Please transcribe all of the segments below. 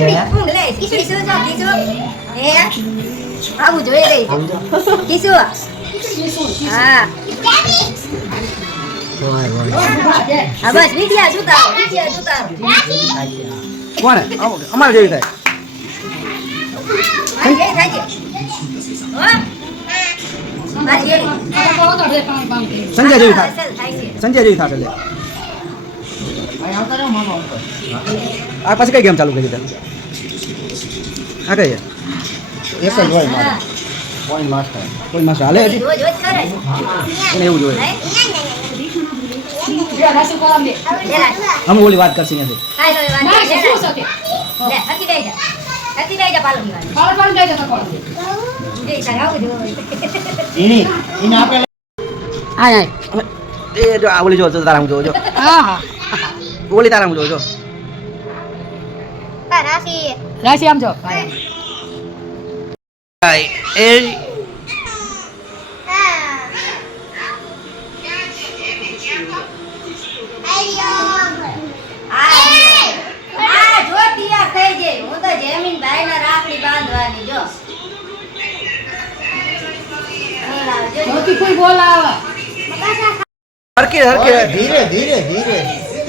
ખીચડી ઊંઘ લે ખીચડી શું જો ખીચું હે આવું જોઈ રહી ખીચું હા હા બસ વિદ્યા સુતારો વિદ્યા સુતારો કોણે અમારે જેવી થાય હા જય થાય છે હો હા જય સંજય જેવી થાય સંજય જેવી થશે આ પછી કઈ ગેમ ચાલુ કરી દીધા? આ કઈ એક જ હોય મારે. હા પોઈન્ટ માસ્ટર કોઈ માસ્ટર હાલે એવું જોઈએ. અમે ઓલી વાત કરશે ત્યાંથી કાઈ તો વાત નહીં. લે હકી દઈ હા હકી દઈ જા પાલકની વાત જય થાય ઓલી તારા જો તારામ જો રાશી. રાશિ આમ જો. એ હરકી હરકી ધીરે ધીરે ધીરે.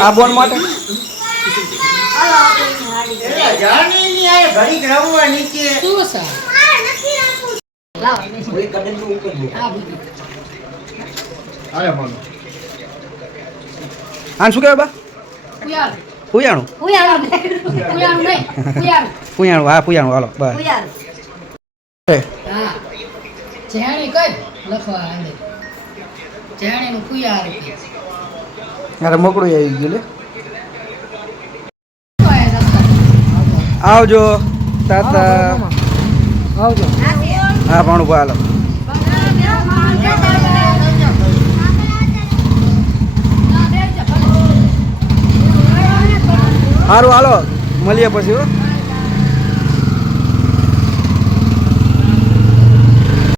આ બોન માટે? શું કહેવાય બા? પુયાણું. નહીં પુયાણું હા પુયાણું. હાલો બસ. ઉયાળો હા. જેણી કઈ લખવા જેણીનું અરે મોકળું આવી ગયું લે. આવજો તાતા. આવજો. હા પણ ઊભા હાલો. સારું હાલો. મળીએ પછી હો.